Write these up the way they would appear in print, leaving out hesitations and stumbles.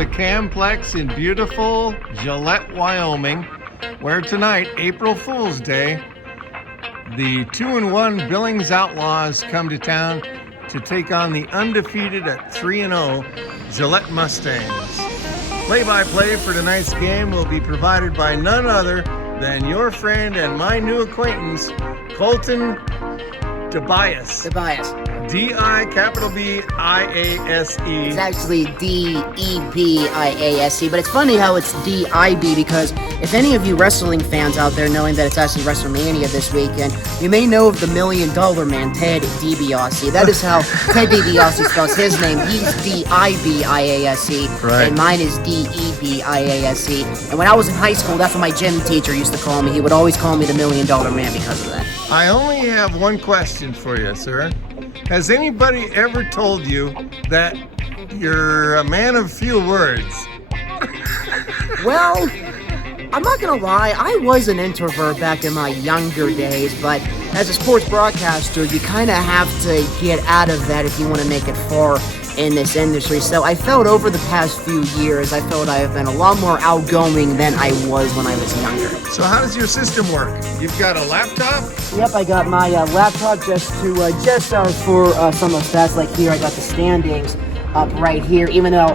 the Camplex in beautiful Gillette, Wyoming, where tonight, April Fool's Day, the 2-1 Billings Outlaws come to town to take on the undefeated at 3-0 Gillette Mustangs. Play-by-play for tonight's game will be provided by none other than your friend and my new acquaintance, Colton DeBiase. D-I-B-I-A-S-E. It's actually D-E-B-I-A-S-E, but it's funny how it's D-I-B because if any of you wrestling fans out there knowing that it's actually WrestleMania this weekend, you may know of the $1 Million Man, Ted DiBiase. That is how Ted DiBiase spells his name. He's D-I-B-I-A-S-E, right. And mine is D-E-B-I-A-S-E. And when I was in high school, that's what my gym teacher used to call me. He would always call me the $1 Million Man because of that. I only have one question for you, sir. Has anybody ever told you that you're a man of few words? Well, I'm not gonna lie, I was an introvert back in my younger days, but as a sports broadcaster, you kind of have to get out of that if you want to make it far in this industry. So I felt over the past few years, I felt I have been a lot more outgoing than I was when I was younger. So how does your system work? You've got a laptop? Yep, I got my laptop just for some of the stats. Like here, I got the standings up right here. Even though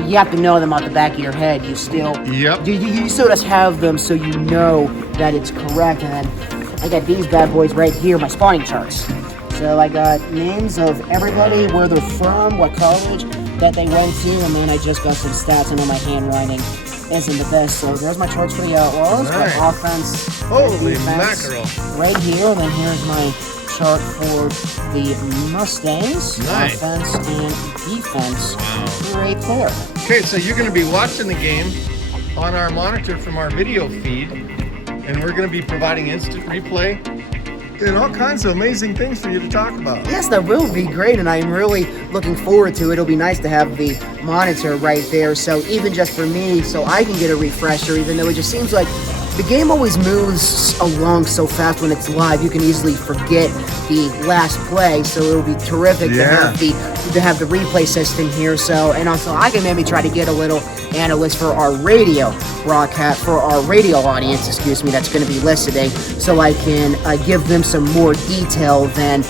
you have to know them off the back of your head, you still you still just have them so you know that it's correct. And then I got these bad boys right here, my spawning charts. So I got names of everybody, where they're from, what college that they went to, and then I just got some stats. I know my handwriting isn't the best, so there's my charts for the Outlaws. Nice. Got offense, holy defense, mackerel, right here, and then here's my chart for the Mustangs. Nice. Offense and defense. Wow. Right there. Okay, so you're going to be watching the game on our monitor from our video feed, and we're going to be providing instant replay and all kinds of amazing things for you to talk about. Yes, that will be great, and I'm really looking forward to it. It'll be nice to have the monitor right there, so even just for me, so I can get a refresher, even though it just seems like the game always moves along so fast when it's live. You can easily forget the last play, so it'll be terrific to have the replay system here. So, and also I can maybe try to get a little analyst for our radio broadcast, for our radio audience, that's going to be listening, so I can give them some more detail than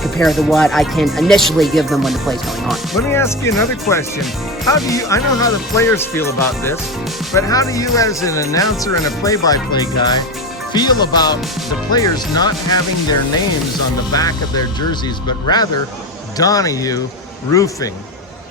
compared to what I can initially give them when the play's going on. Let me ask you another question. I know how the players feel about this, but how do you as an announcer and a play-by-play guy feel about the players not having their names on the back of their jerseys, but rather Donahue Roofing?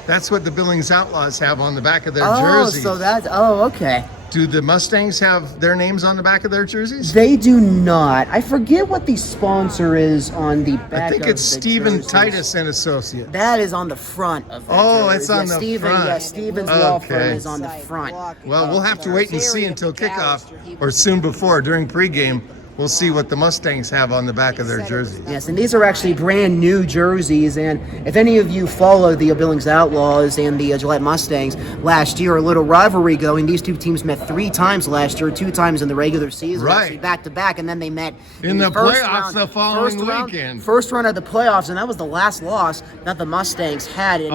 That's what the Billings Outlaws have on the back of their jerseys. Okay. Do the Mustangs have their names on the back of their jerseys? They do not. I forget what the sponsor is on the back. I think it's Stephen Titus and Associates. That is on the front of the jersey. It's on the front. Yeah, Stephen's law firm is on the front. Well, we'll have to wait and see until kickoff, or soon before, during pregame. We'll see what the Mustangs have on the back of their jerseys. Yes, and these are actually brand new jerseys. And if any of you follow the Billings Outlaws and the Gillette Mustangs, last year, a little rivalry going. These two teams met 3 times last year, 2 times in the regular season, right, back to back, and then they met in the playoffs the following weekend. First round of the playoffs, and that was the last loss that the Mustangs had. And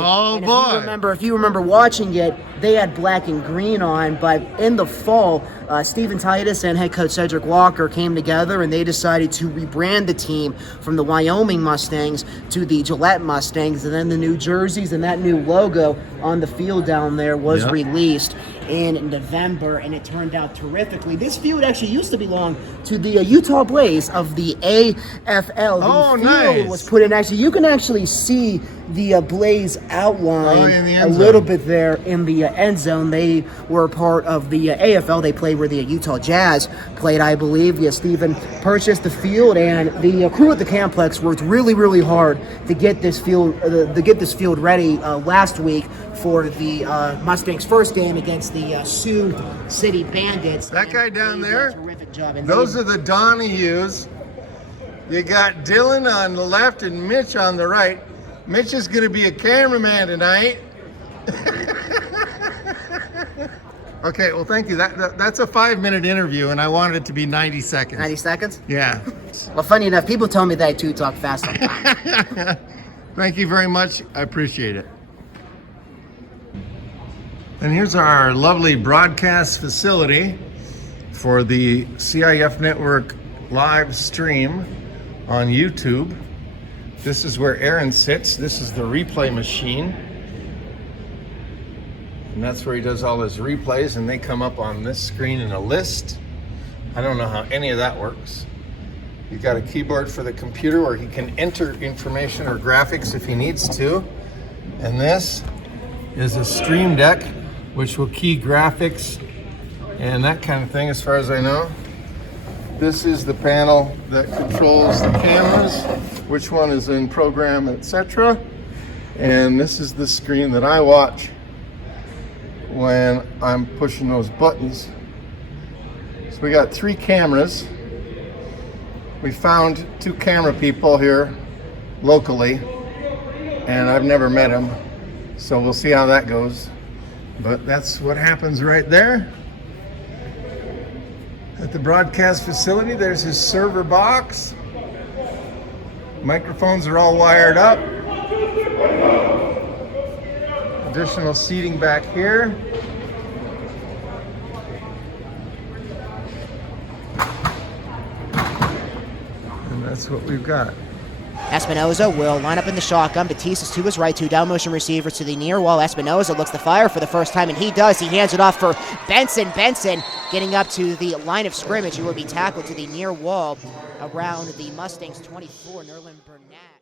if you remember watching it, they had black and green on, but in the fall, Stephen Titus and head coach Cedric Walker came together and they decided to rebrand the team from the Wyoming Mustangs to the Gillette Mustangs, and then the new jerseys and that new logo on the field down there was released in November, and it turned out terrifically. This field actually used to belong to the Utah Blaze of the AFL. The field was put in. Actually, you can actually see the Blaze outline a little bit there in the end zone. They were part of the AFL. They played where the Utah Jazz played, I believe. Stephen purchased the field, and the crew at the Camplex worked really, really hard to get this field ready last week for the Mustangs' first game against the Sioux City Bandits. That guy down there, terrific job. Those are the Donahues. You got Dylan on the left and Mitch on the right. Mitch is going to be a cameraman tonight. Okay, well, thank you. That's a 5-minute interview, and I wanted it to be 90 seconds. 90 seconds? Yeah. Well, funny enough, people tell me that I too talk fast sometimes. Thank you very much. I appreciate it. And here's our lovely broadcast facility for the CIF Network live stream on YouTube. This is where Aaron sits. This is the replay machine. And that's where he does all his replays, and they come up on this screen in a list. I don't know how any of that works. You've got a keyboard for the computer where he can enter information or graphics if he needs to. And this is a stream deck, which will key graphics and that kind of thing, as far as I know. This is the panel that controls the cameras, which one is in program, etc. And this is the screen that I watch when I'm pushing those buttons. So we got 3 cameras. We found 2 camera people here locally, and I've never met them, so we'll see how that goes. But that's what happens right there. At the broadcast facility, there's his server box. Microphones are all wired up. Additional seating back here. And that's what we've got. Espinoza will line up in the shotgun. Batista's to his right, 2 down motion receivers to the near wall. Espinoza looks to fire for the first time, and he does. He hands it off for Benson. Benson getting up to the line of scrimmage. He will be tackled to the near wall around the Mustangs 24, Nerlin Burnett.